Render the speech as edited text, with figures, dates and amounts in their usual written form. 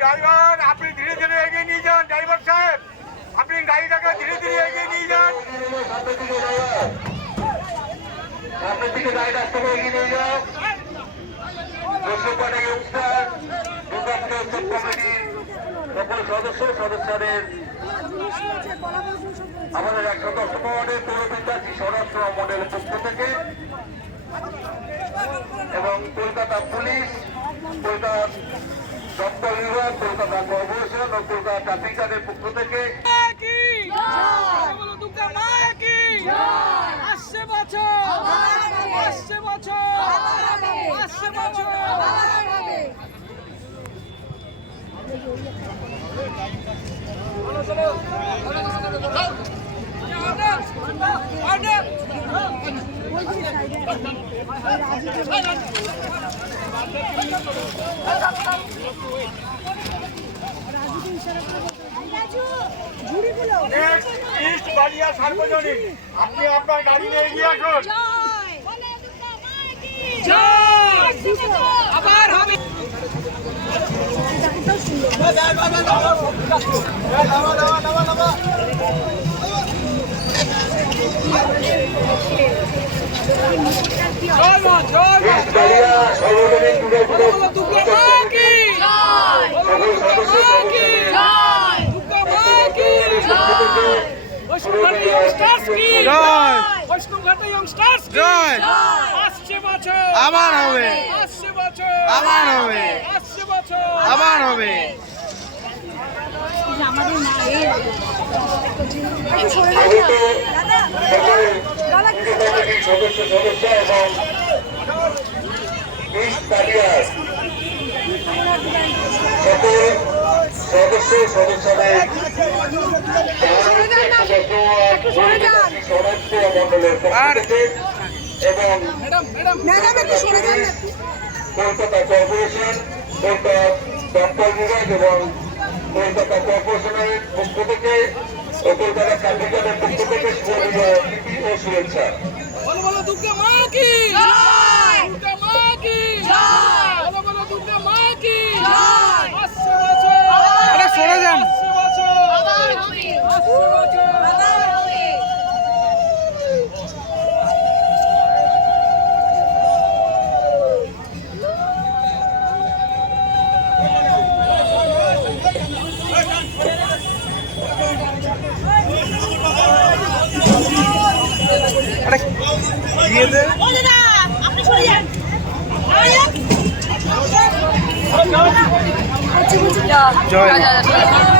Driver আপনি ধীরে ধীরে এগিয়ে নিয়ে যান। ড্রাইভার সাহেব আপনি গাড়িটাকে ধীরে ধীরে এগিয়ে নিয়ে যান। সামনের দিকে গাড়িটা আসতে এগিয়ে নিয়ে যাও। সদস্যদের আমাদের 110 ওয়ার্ডের পৌরপিতাজি স্বরাষ্ট্র মন্ডলের পক্ষ থেকে এবং কলকাতা পুলিশ, কলকাতা দপ্তর বিভাগ, কলকাতা কর্পোরেশন ও কলকাতা ট্রাফিক গার্ডের পক্ষ থেকে সার্বজনীন আপনি আপনার গাড়ি নিয়ে এগিয়ে আসুন। আবার হবে আবার হবে, আবার হবে, আবার হবে। সদস্য এবং সদস্যদের মন্ডলের পক্ষ থেকে এবং কলকাতা কর্পোরেশন, কলকাতা দপ্তর বিভাগ এবং কলকাতা কর্পোরেশনের পক্ষ থেকে ও কলকাতা ট্রাফিক গার্ডের পক্ষ থেকে প্রীতি ও শুভেচ্ছা। সরে যান। জয়